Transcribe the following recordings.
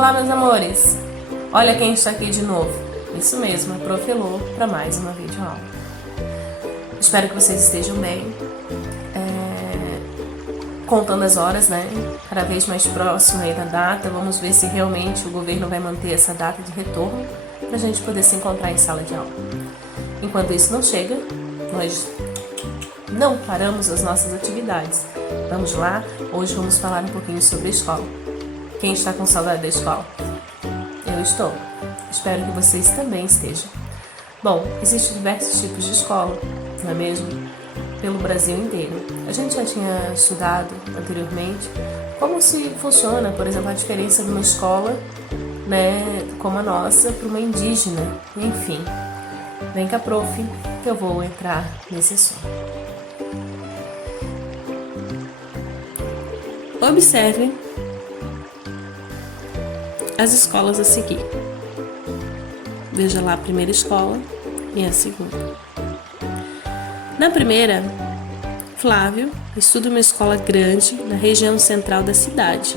Olá, meus amores! Olha quem está aqui de novo. Isso mesmo, a Prof. Elô para mais uma videoaula. Espero que vocês estejam bem. Contando as horas, né? Cada vez mais próximo aí da data. Vamos ver se realmente o governo vai manter essa data de retorno para a gente poder se encontrar em sala de aula. Enquanto isso não chega, nós não paramos as nossas atividades. Vamos lá? Hoje vamos falar um pouquinho sobre a escola. Quem está com saudade da escola? Eu estou. Espero que vocês também estejam. Bom, existem diversos tipos de escola, não é mesmo? Pelo Brasil inteiro. A gente já tinha estudado anteriormente como se funciona, por exemplo, a diferença de uma escola, né, como a nossa, para uma indígena, enfim. Vem cá, prof, que eu vou entrar nesse assunto. Observe as escolas a seguir. Veja lá a primeira escola e a segunda. Na primeira, Flávio estuda em uma escola grande na região central da cidade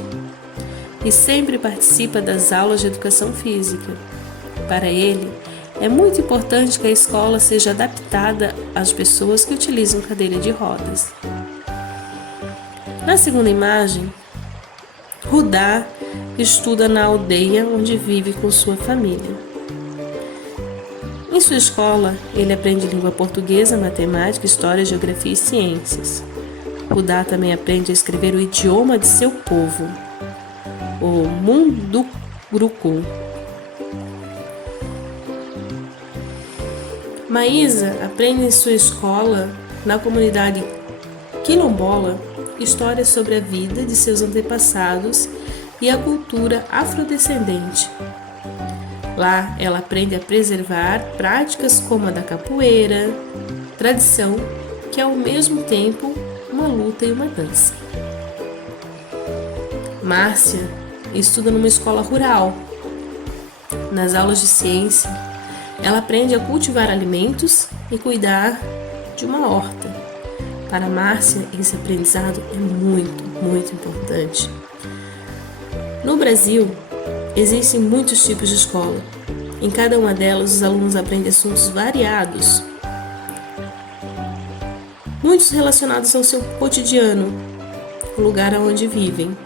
e sempre participa das aulas de educação física. Para ele, é muito importante que a escola seja adaptada às pessoas que utilizam cadeira de rodas. Na segunda imagem, Rudá estuda na aldeia onde vive com sua família. Em sua escola, ele aprende língua portuguesa, matemática, história, geografia e ciências. Rudá também aprende a escrever o idioma de seu povo, o Munduruku. Maísa aprende em sua escola, na comunidade quilombola, histórias sobre a vida de seus antepassados e a cultura afrodescendente. Lá, ela aprende a preservar práticas como a da capoeira, tradição que é ao mesmo tempo uma luta e uma dança. Márcia estuda numa escola rural. Nas aulas de ciência, ela aprende a cultivar alimentos e cuidar de uma horta. Para Márcia, esse aprendizado é muito, muito importante. No Brasil, existem muitos tipos de escola. Em cada uma delas, os alunos aprendem assuntos variados, muitos relacionados ao seu cotidiano, o lugar onde vivem.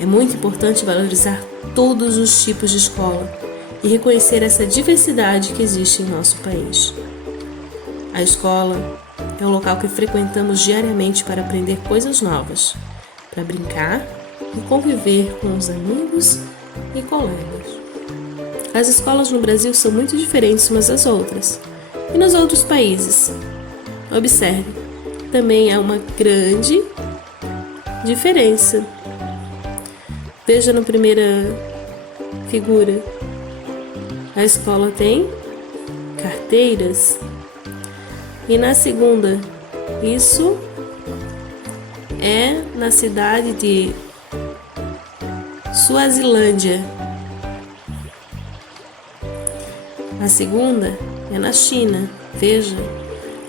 É muito importante valorizar todos os tipos de escola e reconhecer essa diversidade que existe em nosso país. A escola é o local que frequentamos diariamente para aprender coisas novas, para brincar e conviver com os amigos e colegas. As escolas no Brasil são muito diferentes umas das outras. E nos outros países? Observe, também há uma grande diferença. Veja na primeira figura. A escola tem carteiras. E na segunda, isso é na cidade de Suazilândia. A segunda é na China. Veja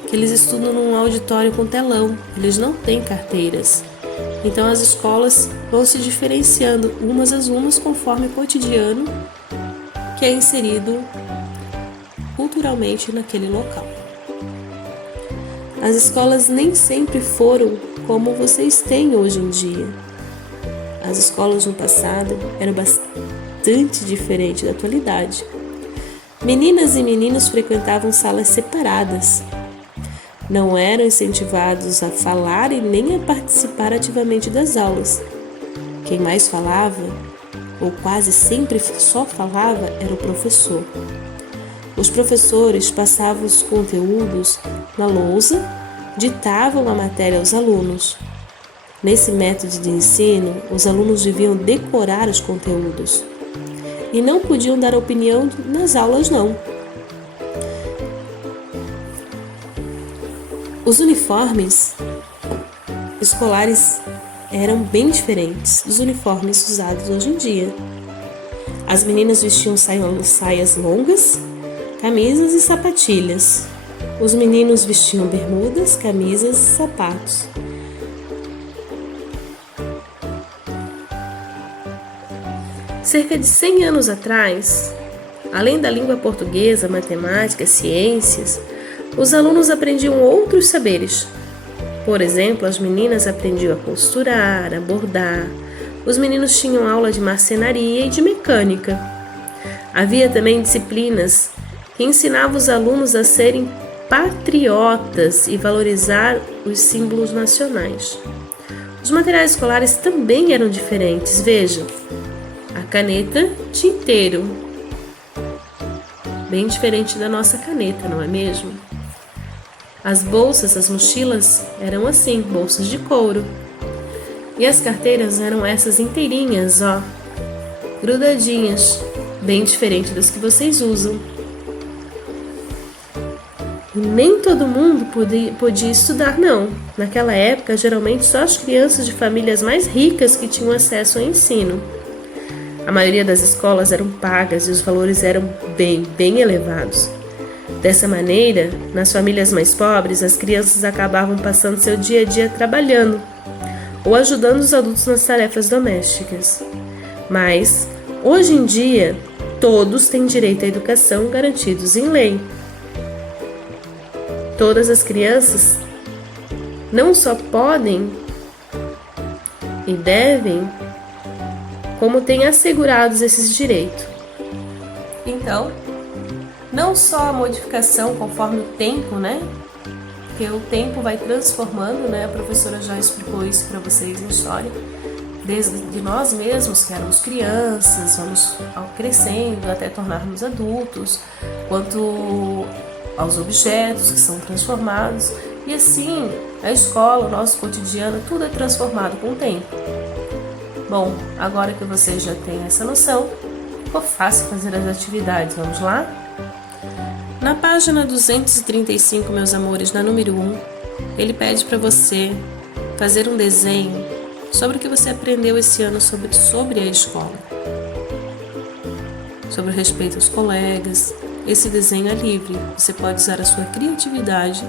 que eles estudam num auditório com telão. Eles não têm carteiras. Então as escolas vão se diferenciando umas às umas conforme o cotidiano que é inserido culturalmente naquele local. As escolas nem sempre foram como vocês têm hoje em dia. As escolas no passado eram bastante diferentes da atualidade. Meninas e meninos frequentavam salas separadas. Não eram incentivados a falar e nem a participar ativamente das aulas. Quem mais falava, ou quase sempre só falava, era o professor. Os professores passavam os conteúdos na lousa, ditavam a matéria aos alunos. Nesse método de ensino, os alunos deviam decorar os conteúdos e não podiam dar opinião nas aulas, não. Os uniformes escolares eram bem diferentes dos uniformes usados hoje em dia. As meninas vestiam saias longas, camisas e sapatilhas. Os meninos vestiam bermudas, camisas e sapatos. Cerca de 100 anos atrás, além da língua portuguesa, matemática, ciências, os alunos aprendiam outros saberes. Por exemplo, as meninas aprendiam a costurar, a bordar, os meninos tinham aula de marcenaria e de mecânica. Havia também disciplinas que ensinavam os alunos a serem patriotas e valorizar os símbolos nacionais. Os materiais escolares também eram diferentes. Veja, a caneta tinteiro, bem diferente da nossa caneta, não é mesmo? As bolsas, as mochilas eram assim, bolsas de couro. E as carteiras eram essas inteirinhas, ó, grudadinhas, bem diferente das que vocês usam. E nem todo mundo podia estudar, não. Naquela época, geralmente só as crianças de famílias mais ricas que tinham acesso ao ensino. A maioria das escolas eram pagas e os valores eram bem elevados. Dessa maneira, nas famílias mais pobres, as crianças acabavam passando seu dia a dia trabalhando ou ajudando os adultos nas tarefas domésticas. Mas, hoje em dia, todos têm direito à educação garantidos em lei. Todas as crianças não só podem e devem, como têm assegurados esses direitos. Então, não só a modificação conforme o tempo, né? Porque o tempo vai transformando, né? A professora já explicou isso para vocês na história. Desde nós mesmos, que éramos crianças, vamos crescendo até tornarmos adultos, quanto aos objetos que são transformados. E assim, a escola, o nosso cotidiano, tudo é transformado com o tempo. Bom, agora que vocês já têm essa noção, ficou fácil fazer as atividades. Vamos lá? Na página 235, meus amores, na número 1, ele pede para você fazer um desenho sobre o que você aprendeu esse ano sobre a escola. Sobre o respeito aos colegas. Esse desenho é livre, você pode usar a sua criatividade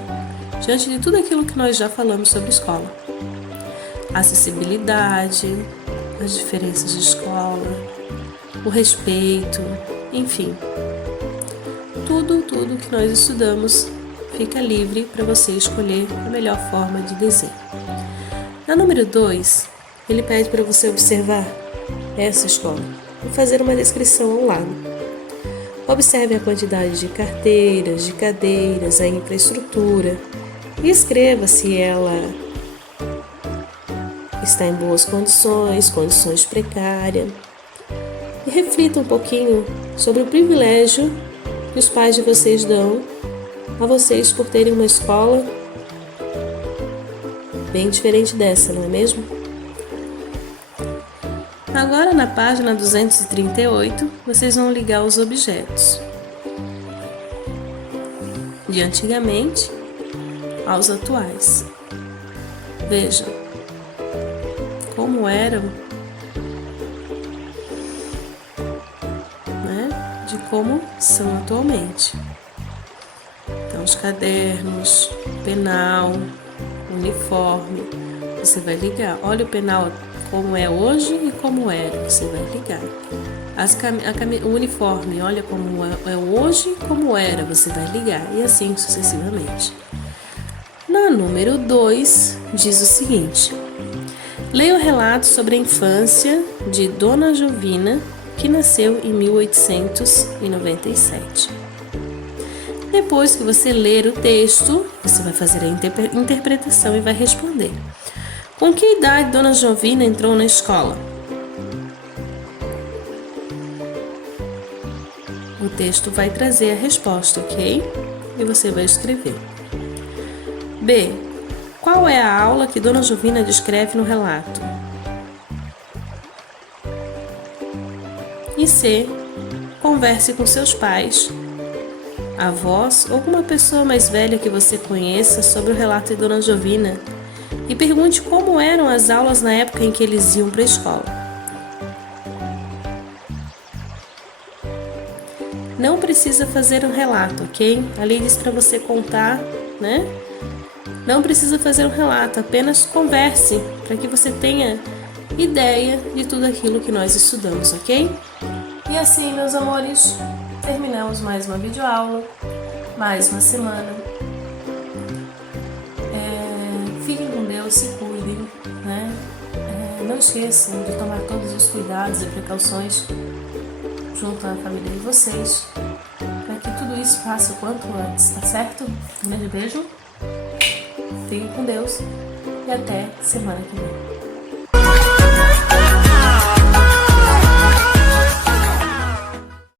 diante de tudo aquilo que nós já falamos sobre escola. Acessibilidade, as diferenças de escola, o respeito, enfim. Tudo que nós estudamos fica livre para você escolher a melhor forma de desenho. Na número 2, ele pede para você observar essa escola e fazer uma descrição ao lado. Observe a quantidade de carteiras, de cadeiras, a infraestrutura e escreva se ela está em boas condições precárias. E reflita um pouquinho sobre o privilégio que os pais de vocês dão a vocês por terem uma escola bem diferente dessa, não é mesmo? Agora, na página 238, vocês vão ligar os objetos de antigamente aos atuais. Veja como eram, né, de como são atualmente. Então, os cadernos, penal, uniforme, você vai ligar. Olha o penal como é hoje e como era, você vai ligar. O uniforme, olha como é hoje e como era, você vai ligar. E assim sucessivamente. Na número 2, diz o seguinte: leia o relato sobre a infância de Dona Jovina, que nasceu em 1897. Depois que você ler o texto, você vai fazer a interpretação e vai responder. Com que idade Dona Jovina entrou na escola? O texto vai trazer a resposta, ok? E você vai escrever. B. Qual é a aula que Dona Jovina descreve no relato? E C. Converse com seus pais, avós ou com uma pessoa mais velha que você conheça sobre o relato de Dona Jovina e pergunte como eram as aulas na época em que eles iam para a escola. Não precisa fazer um relato, ok? Ali diz para você contar, né? Não precisa fazer um relato, apenas converse para que você tenha ideia de tudo aquilo que nós estudamos, ok? E assim, meus amores, terminamos mais uma videoaula, mais uma semana. Fiquem com Deus, se cuidem, né? Não esqueçam de tomar todos os cuidados e precauções junto à família de vocês, para que tudo isso passe o quanto antes, tá certo? Um grande beijo, fiquem com Deus e até semana que vem.